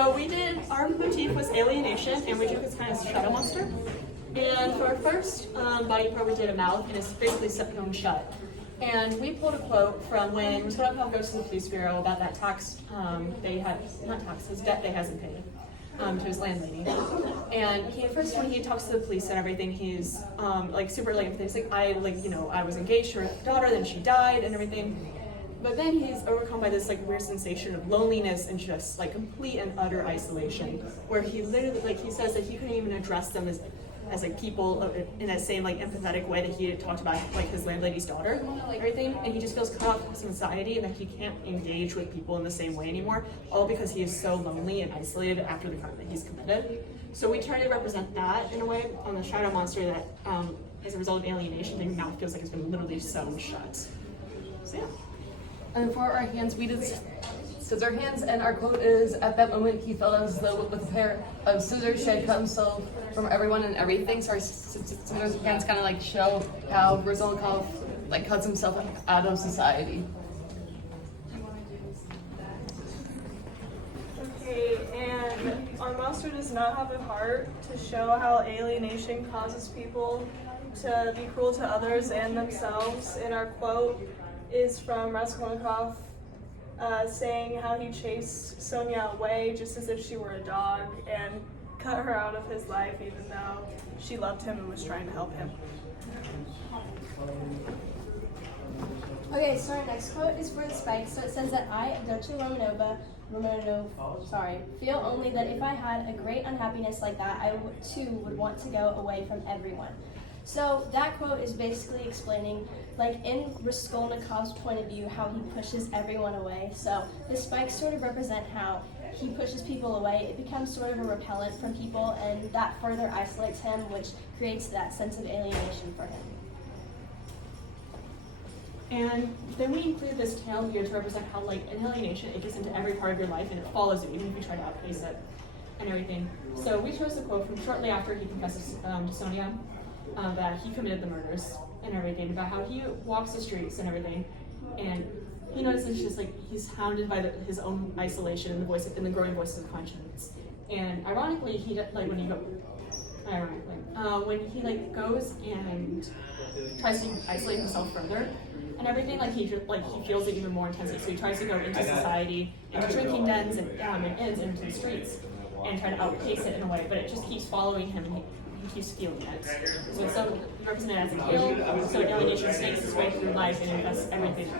So our motif was alienation, and we took this kind of shadow monster. And for our first body part, we did a mouth, and it's basically sewn shut. And we pulled a quote from when Raskolnikov goes to the police bureau about that his debt they hasn't paid to his landlady. And first when he talks to the police and everything, he's super he's like, I was engaged to her daughter, then she died and everything. But then he's overcome by this weird sensation of loneliness and just complete and utter isolation, where he literally he says that he couldn't even address them as people in that same empathetic way that he had talked about his landlady's daughter, everything, and he just feels cut off from society and that he can't engage with people in the same way anymore, all because he is so lonely and isolated after the crime that he's committed. So we try to represent that in a way on the shadow monster that, as a result of alienation, their mouth feels like it's been literally sewn shut. So yeah. And for our hands, we did scissor hands, and our quote is, at that moment he felt as though with a pair of scissors she had cut himself from everyone and everything. So our scissor hands kind of show how Raskolnikov cuts himself out of society. Okay, and our monster does not have a heart to show how alienation causes people to be cruel to others and themselves. And our quote is from Raskolnikov, saying how he chased Sonia away just as if she were a dog and cut her out of his life even though she loved him and was trying to help him. Okay, so our next quote is for the spikes. So it says that I, Avdotya Romanov, feel only that if I had a great unhappiness like that, I too would want to go away from everyone. So that quote is basically explaining, in Raskolnikov's point of view, how he pushes everyone away. So the spikes sort of represent how he pushes people away. It becomes sort of a repellent from people, and that further isolates him, which creates that sense of alienation for him. And then we include this tail here to represent how, in alienation, it gets into every part of your life and it follows you, even if you try to outpace it and everything. So we chose the quote from shortly after he confesses to Sonia that he committed the murders and everything, about how he walks the streets and everything, and he notices just he's hounded by his own isolation and the growing voice of conscience. And ironically, when he goes and tries to isolate himself further and everything, he feels it even more intensely. So he tries to go into society, into drinking dens and inns, into the streets, and try to outpace it in a way. But it just keeps following him, and he keeps feeling it. So it's represented as a tail. So alienation snakes its way through life and infests everything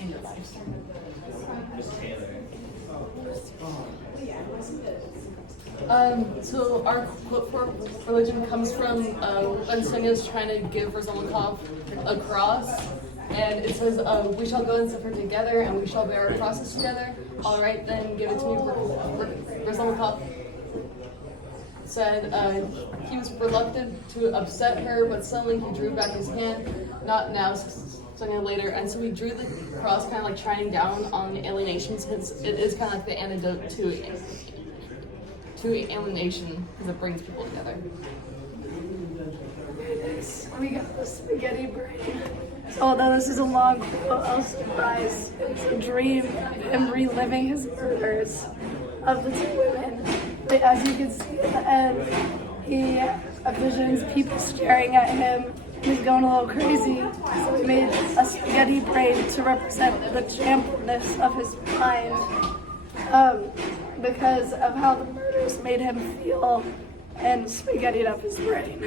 in your life. So our quote for religion comes from when Sonia's trying to give Raskolnikov a cross, and it says, we shall go and suffer together, and we shall bear our crosses together. All right, then give it to me. Raskolnikov said he was reluctant to upset her, but suddenly he drew back his hand. Not now, Sonia later. And so we drew the cross kind of shining down on the alienation, since it is kind of the antidote to alienation, because it brings people together. We got the spaghetti brain. Although this is a long quote, I'll surprise. It's a dream of him reliving his murders of the two women. But as you can see at the end, he envisions people staring at him. He's going a little crazy. So he made a spaghetti brain to represent the champness of his mind. Because of how the murders made him feel, and spaghettied up his brain.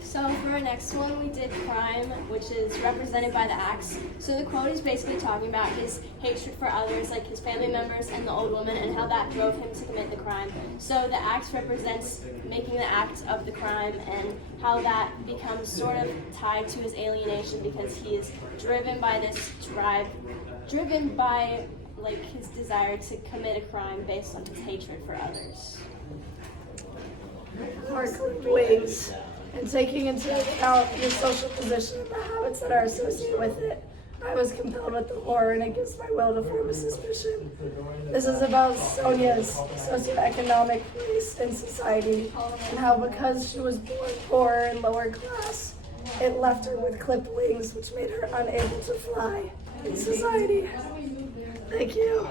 So for our next one, we did crime, which is represented by the axe. So the quote is basically talking about his hatred for others, like his family members and the old woman, and how that drove him to commit the crime. So the axe represents making the act of the crime, and how that becomes sort of tied to his alienation, because he is driven by this drive, driven by his desire to commit a crime based on his hatred for others. Our clipped wings, and taking into account your social position and the habits that are associated with it, I was compelled with the horror and against my will to form a suspicion. This is about Sonia's socioeconomic place in society, and how because she was born poor and lower class, it left her with clipped wings, which made her unable to fly in society. Thank you.